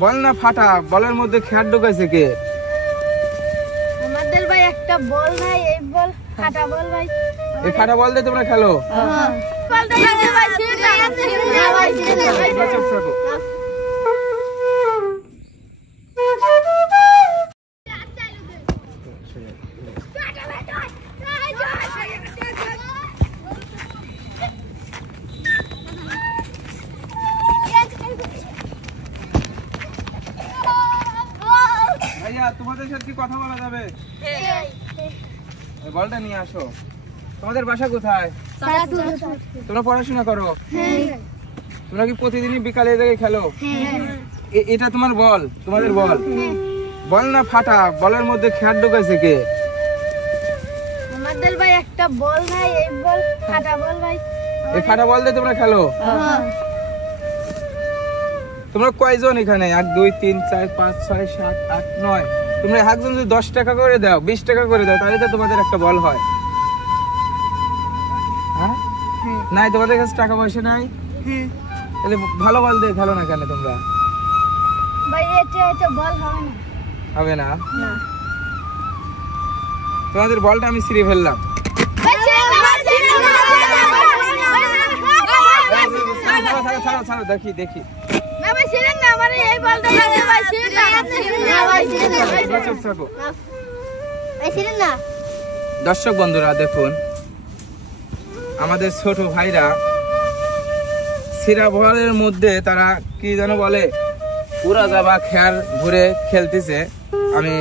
বল না ফাটা, বলের মধ্যে খেয়ার ঢুকাইছে কে? আমাদের ভাই একটা বল নাই, এই বল ফাটা বল ভাই। এই ফাটা বল দিয়ে তোমরা খেলো? বল দে ভাই, ছিড়না ভাই, ছিড়না ভাই। ভাইয়া তোমাদের সাথে কি কথা বলা যাবে? ওই বলটা নিয়ে আসো। তোমাদের বাসা কোথায়? তোমরা পড়াশোনা করো? তোমরা কি প্রতিদিনই বিকালে এই জায়গায় খেলো? এটা তোমার বল, তোমাদের বল? বল না ফাটা, বলের মধ্যে খেয়ার ঢুকাইছে কে? আমাদের ভাই একটা বল নাই, এই বল ফাটা বল ভাই। এই ফাটা বল দিয়ে তোমরা খেলো? তোমরা কয়জন এখানে? 1 2 3 4 5 6 7 8 9। তোমরা একজন যদি 10 টাকা করে দাও, 20 টাকা করে দাও, তাহলে তো তোমাদের একটা বল হয়। হ্যাঁ? নাই তোমাদের কাছে টাকা পয়সা নাই? তাহলে ভালো বল দিয়ে খেলো না কেন তোমরা? ভাই এটা বল হবে না। হবে না? তোমাদের বলটা আমি ছিঁড়ে ফেললাম। ছাড়ো দেখি দেখি। না ভাই ছিড়েন না, আমারে এই বলটা লাগে ভাই, ছিড়েন না ভাই, ছিড়েন না ভাই, ছিড়েন না। দর্শক বন্ধুরা দেখুন, আমাদের ছোট ভাইরা ছিঁড়া বলের মধ্যে তারা কি যেন বলে উড়া যাবা খেয়ার ঘুরে খেলতেছে। আমি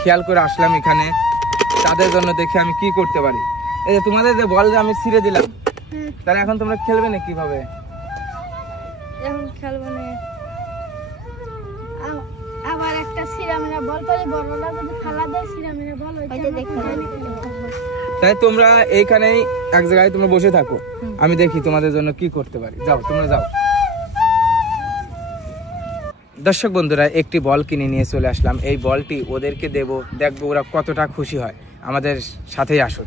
খেয়াল করে আসলাম এখানে তাদের জন্য, দেখে আমি কি করতে পারি। এই যে তোমাদের যে বল আমি ছিঁড়ে দিলাম, তাহলে এখন তোমরা খেলবে না কিভাবে? এখন খেলবো না, আবার একটা সিরামিনা বল করে বড়রা যদি খেলা দেয়, সিরামিনা বল ওইটা দেখতে হবে। তাই তোমরা এইখানেই এক জায়গায় তোমরা বসে থাকো, আমি দেখি তোমাদের জন্য কি করতে পারি। যাও তোমরা যাও। দর্শক বন্ধুরা, একটি বল কিনে নিয়ে চলে আসলাম। এই বলটি ওদেরকে দেব, দেখবো ওরা কতটা খুশি হয়। আমাদের সাথেই আসুন।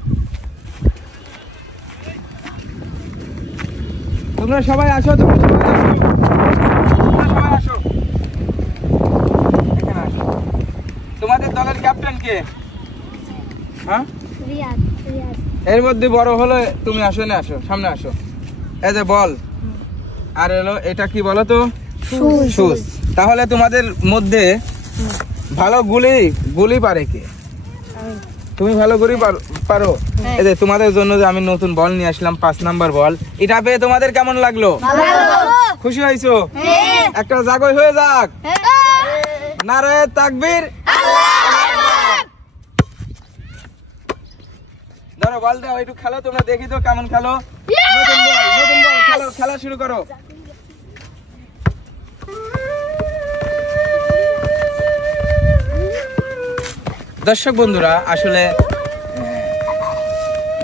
তোমরা সবাই আসো, তোমরা সবাই আসো। এখানে আসো। তোমাদের দলের ক্যাপ্টেন কে? হ্যাঁ, রিয়াদ। এর মধ্যে বড় হলো তুমি আসো, না আসো, সামনে আসো। এই যে বল, আর হলো এটা কি বলো তো? শুজ। তাহলে তোমাদের মধ্যে ভালো গুলি পারে কে? তুমি ভালো গুলি পারো? এই যে তোমাদের জন্য যে আমি নতুন বল নিয়ে আসলাম, 5 নাম্বার বল। এটা পেয়ে তোমাদের কেমন লাগলো? খুশি হয়েছো? একটা জাগই হয়ে যাক। নারে তাকবীর। ধরো বল দাও, একটু খেলো তোমরা, দেখি তো কেমন খেলো। নতুন বল খেলো, খেলা শুরু করো। দর্শক বন্ধুরা, আসলে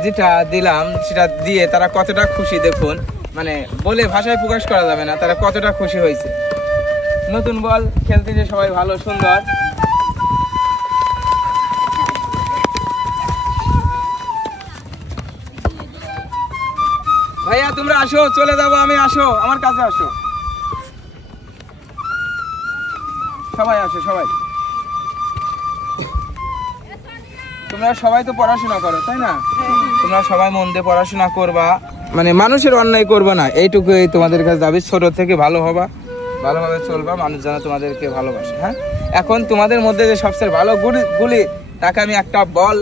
যেটা দিলাম সেটা দিয়ে তারা কতটা খুশি দেখুন, মানে বলে ভাষায় প্রকাশ করা যাবে না তারা কতটা খুশি হয়েছে। নতুন বল খেলতে যে সবাই ভালো সুন্দর। ভাইয়া তোমরা আসো, চলে যাবো আমি, আসো আমার কাছে আসো, সবাই আসো সবাই। তোমরা সবাই তো পড়াশোনা করো তাই না? তোমরা সবাই মন দিয়ে পড়াশোনা করবা, মানে মানুষের অন্যায় করবা না, এইটুকুই তোমাদের কাছে দাবি। ছোট থেকে ভালো হবা, ভালোভাবে চলবা, মানুষ যেন তোমাদেরকে ভালোবাসে। হ্যাঁ, এখন তোমাদের মধ্যে যে সবচেয়ে ভালো গুলি তাকে আমি একটা বল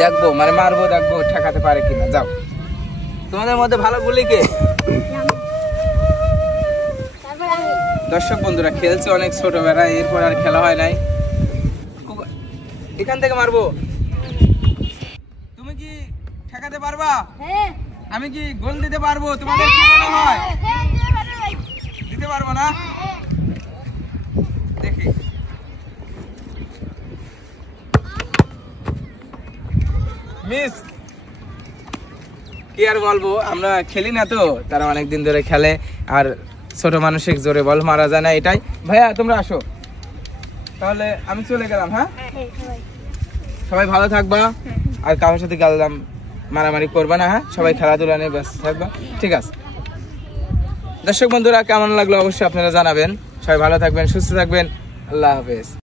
দেখবো, মানে মারবো, দেখবো ঠেকাতে পারে কিনা। যাও, তোমাদের মধ্যে ভালো গুলি কে? দর্শক বন্ধুরা, খেলছে অনেক ছোটবেলায়, এরপর আর খেলা হয় নাই। এখান থেকে মারবো, তুমি কি ঠেকাতে পারবা? আমি কি গোল দিতে পারবো? তোমাদের কি মনে হয়? দিতে পারবো না? দেখি। মিস। কি আর বলবো, আমরা খেলি না তো, তারা অনেকদিন ধরে খেলে, আর ছোট মানুষের জোরে বল মারা যায় না, এটাই। ভাইয়া তোমরা আসো, তাহলে আমি চলে গেলাম। হ্যাঁ, সবাই ভালো থাকবা, আর কারোর সাথে গেলাম মারামারি করবা না। হ্যাঁ, সবাই খেলাধুলা নিয়ে ব্যস্ত থাকবা, ঠিক আছে? দর্শক বন্ধুরা, কেমন লাগলো অবশ্যই আপনারা জানাবেন। সবাই ভালো থাকবেন, সুস্থ থাকবেন। আল্লাহ হাফেজ।